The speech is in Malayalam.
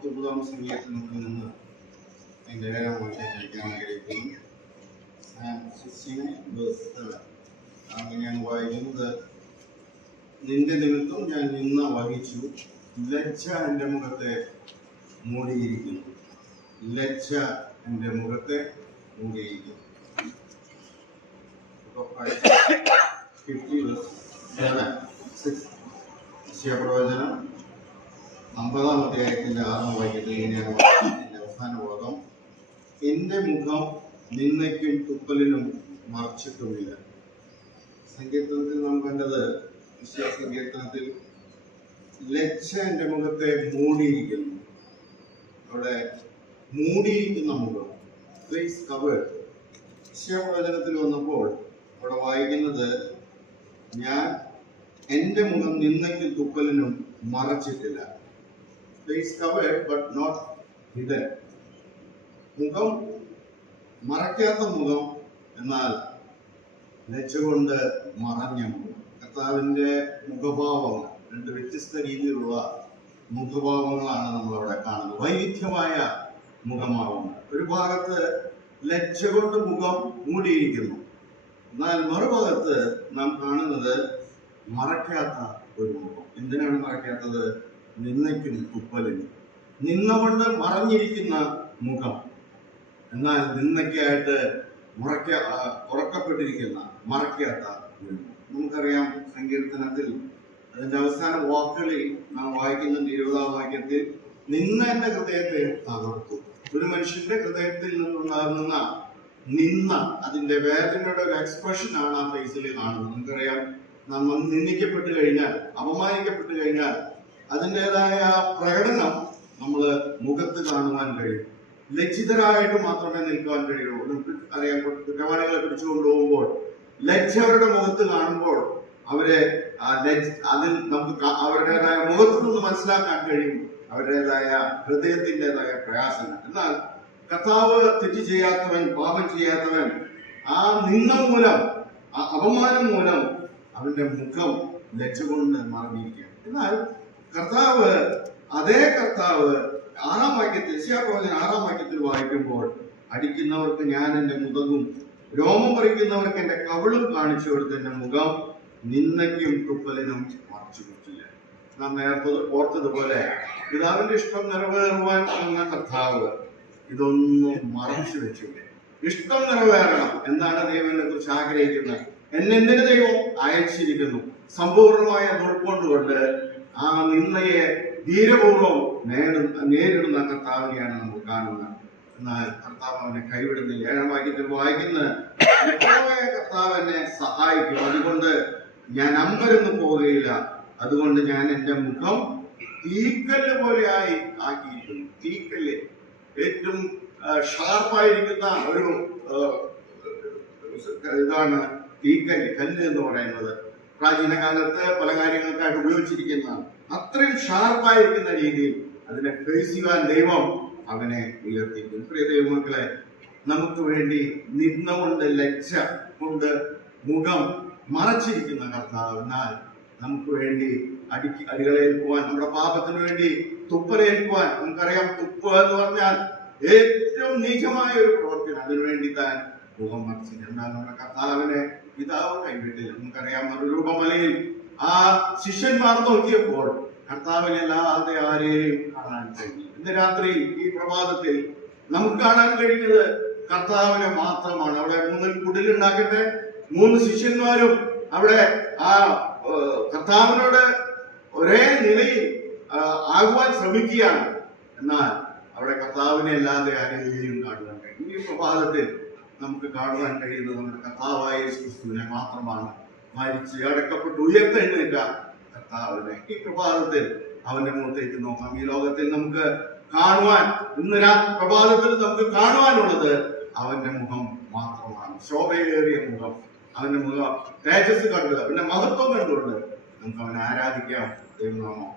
പുതുതാമ സംഗീതത്തിൽ നിന്ന് എൻ്റെ വായിക്കാൻ ആഗ്രഹിക്കുന്നു. ഞാൻ വായിക്കുന്നത്, നിന്റെ നിമിത്തം ഞാൻ നിന്ന വഹിച്ചു, ലജ്ജ എൻ്റെ മുഖത്തെ മൂടിയിരിക്കുന്നു. ലജ്ജ എൻ്റെ മുഖത്തെ മൂടിയിരിക്കുന്നു. പ്രവചനം 50-ാം അധ്യായത്തിൻ്റെ 6-ാം വാക്യത്തിൽ ഇങ്ങനെയാണ് എൻ്റെ അവസാന ബോധം, എൻ്റെ മുഖം നിന്നയ്ക്കും തുപ്പലിനും മറച്ചിട്ടുമില്ല. സങ്കീർത്തനത്തിൽ നാം കണ്ടത്, സങ്കീർത്തനത്തിൽ ലജ്ജ എൻ്റെ മുഖത്തെ മൂടിയിരിക്കുന്നു. അവിടെ മൂടിയിരിക്കുന്ന മുഖം, ഫേസ് കവേർഡ്. പ്രവചനത്തിൽ വന്നപ്പോൾ അവിടെ വായിക്കുന്നത്, ഞാൻ എൻ്റെ മുഖം നിന്നയ്ക്കും തുപ്പലിനും മറച്ചിട്ടില്ല. Face covered but not hidden. മുഖം മറയ്ക്കാത്ത മുഖം, എന്നാൽ ലജ്ജ കൊണ്ട് മറഞ്ഞ മുഖം. കർത്താവിൻ്റെ മുഖഭാവങ്ങൾ, രണ്ട് വ്യത്യസ്ത രീതിയിലുള്ള മുഖഭാവങ്ങളാണ് നമ്മളവിടെ കാണുന്നത്. വൈവിധ്യമായ മുഖഭാവങ്ങൾ. ഒരു ഭാഗത്ത് ലജ്ജ കൊണ്ട് മുഖം മൂടിയിരിക്കുന്നു, എന്നാൽ മറുഭാഗത്ത് നാം കാണുന്നത് മറയ്ക്കാത്ത ഒരു മുഖം. എന്തിനാണ് മറയ്ക്കാത്തത്? നിന്നയ്ക്കും തുപ്പലിനും. നിന്നുകൊണ്ട് മറഞ്ഞിരിക്കുന്ന മുഖം, എന്നാൽ നിന്നയ്ക്കായിട്ട് ഉറക്കപ്പെട്ടിരിക്കുന്ന മറയ്ക്കാത്ത മുഖം. നമുക്കറിയാം, സങ്കീർത്തനത്തിൽ അതിന്റെ അവസാന വാക്കുകളിൽ നാം വായിക്കുന്നുണ്ട്, 20-ാം വാക്യത്തിൽ, നിന്ന എന്റെ ഹൃദയത്തെ തകർത്തു. ഒരു മനുഷ്യന്റെ ഹൃദയത്തിൽ നിന്നുണ്ടാകുന്ന നിന്ന, അതിന്റെ വേദനയുടെ ഒരു എക്സ്പ്രഷൻ ആണ് ആ ഫേസിൽ കാണുന്നത്. നമുക്കറിയാം, നമ്മൾ നിന്ദിക്കപ്പെട്ട് കഴിഞ്ഞാൽ, അപമാനിക്കപ്പെട്ട് കഴിഞ്ഞാൽ അതിൻ്റെതായ പ്രകടനം നമ്മൾ മുഖത്ത് കാണുവാൻ കഴിയും. ലജ്ജിതരായിട്ട് മാത്രമേ നിൽക്കുവാൻ കഴിയുള്ളൂ. അറിയാം, കുറ്റവാളികളെ പിടിച്ചുകൊണ്ടുപോകുമ്പോൾ ലജ്ജ അവരുടെ മുഖത്ത് കാണുമ്പോൾ അവരെ അതിൽ നമുക്ക് അവരുടേതായ മുഖത്തു നിന്ന് മനസ്സിലാക്കാൻ കഴിയും അവരുടേതായ ഹൃദയത്തിൻ്റെതായ പ്രയാസങ്ങൾ. എന്നാൽ കർത്താവ് തെറ്റ് ചെയ്യാത്തവൻ, പാപം ചെയ്യാത്തവൻ, ആ നിന്ന മൂലം, ആ അപമാനം മൂലം അവന്റെ മുഖം ലജ്ജ കൊണ്ട് മറഞ്ഞിരിക്കുകയാണ്. എന്നാൽ കർത്താവ്, അതേ കർത്താവ് 6-ാം വാക്യത്തിൽ, യെശയ്യാപ്രവചനം 6-ാം വാക്യത്തിൽ വായിക്കുമ്പോൾ, അടിക്കുന്നവർക്ക് ഞാൻ എൻ്റെ മുഖവും രോമം പറിക്കുന്നവർക്ക് എൻ്റെ കവിളും കാണിച്ചു കൊടുത്ത് എൻ്റെ മുഖം നിന്നയ്ക്കും തുപ്പലിനും മറച്ചു കൊടുത്തില്ല. നാം നേരത്തെ ഓർത്തതുപോലെ പിതാവിന്റെ ഇഷ്ടം നിറവേറുവാൻ എന്ന കർത്താവ് ഇതൊന്നും മറച്ചു വെച്ചില്ല. ഇഷ്ടം നിറവേറണം എന്നാണ് ദൈവത്തെ കുറിച്ച് ആഗ്രഹിക്കുന്നത്. എന്നെന്തിന് ദൈവം അയച്ചിരിക്കുന്നു. സമ്പൂർണമായ ഉൾക്കൊണ്ടുകൊണ്ട് ആ നിന്നയെ ധീരപൂർവം നേരിടുന്ന കർത്താവിനെയാണ് നമ്മൾ കാണുന്നത്. എന്നാൽ കർത്താവ് അവനെ കൈവിടുന്നില്ല. 7-ാം വാക്യത്തിൽ വായിക്കുന്നത്, കർത്താവ് എന്നെ സഹായിക്കും, അതുകൊണ്ട് ഞാൻ അമ്പരന്ന് പോവുകയില്ല. അതുകൊണ്ട് ഞാൻ എൻ്റെ മുഖം തീക്കല്ല് പോലെ ആക്കിയിരിക്കുന്നു. തീക്കല്ല്, ഏറ്റവും ഷാർപ്പായിരിക്കുന്ന ഒരു ഇതാണ് തീക്കല്ല്, കല്ല് എന്ന് പറയുന്നത്. പ്രാചീന കാലത്ത് പല കാര്യങ്ങൾക്കായിട്ട് ഉപയോഗിച്ചിരിക്കുന്നതാണ്. അത്രയും ഷാർപ്പായിരിക്കുന്ന രീതിയിൽ അതിനെ ഫേസ് ചെയ്യാൻ ദൈവം അവനെ ഉയർത്തിയിരിക്കുന്നു. പ്രിയ ദൈവമക്കളെ, നമുക്ക് വേണ്ടി നിന്നുകൊണ്ട് ലജ്ജ കൊണ്ട് മുഖം മറച്ചിരിക്കുന്ന കർത്താവ്, എന്നാൽ നമുക്ക് വേണ്ടി അടികളേൽക്കുവാൻ, നമ്മുടെ പാപത്തിന് വേണ്ടി തുപ്പലേൽക്കുവാൻ, നമുക്കറിയാം, തുപ്പ് എന്ന് പറഞ്ഞാൽ ഏറ്റവും നീചമായ ഒരു പ്രവർത്തനം. അതിനുവേണ്ടി താൻ മുഖം മറച്ചില്ല. എന്നാൽ നമ്മുടെ കർത്താവിനെ പിതാവ് കൈവിട്ടില്ല. നമുക്കറിയാം, മറുരൂപമലയിൽ ആ ശിഷ്യന്മാർ നോക്കിയപ്പോൾ കർത്താവിനല്ലാതെ ആരെയും കാണാൻ കഴിഞ്ഞു. ഇന്ന് രാത്രി ഈ പ്രഭാതത്തിൽ നമുക്ക് കാണാൻ കഴിയുന്നത് കർത്താവിനെ മാത്രമാണ്. അവിടെ 3 കുടിലുണ്ടാക്കട്ടെ, 3 ശിഷ്യന്മാരും അവിടെ ആ കർത്താവിനോട് ഒരേ നിലയിൽ ആകുവാൻ ശ്രമിക്കുകയാണ്. എന്നാൽ അവിടെ കർത്താവിനെ അല്ലാതെ ആരെയും കാണുവാൻ കഴിയും. ഈ പ്രഭാതത്തിൽ നമുക്ക് കാണുവാൻ കഴിയുന്നത് നമ്മുടെ കർത്താവായ യേശു ക്രിസ്തുവിനെ മാത്രമാണ്. മരിച്ച് അടക്കപ്പെട്ട് ഉയർത്തെഴുന്നേറ്റ കർത്താവിനെ ഈ പ്രഭാതത്തിൽ അവന്റെ മുഖത്തേക്ക് നോക്കാം. ഈ ലോകത്തിൽ നമുക്ക് കാണുവാൻ, ഇന്ന് പ്രഭാതത്തിൽ നമുക്ക് കാണുവാനുള്ളത് അവന്റെ മുഖം മാത്രമാണ്. ശോഭയേറിയ മുഖം, അവന്റെ മുഖം തേജസ് കണ്ട്, അവന്റെ മഹത്വം കണ്ടുകൊണ്ട് നമുക്ക് അവനെ ആരാധിക്കാം. ദൈവനാമം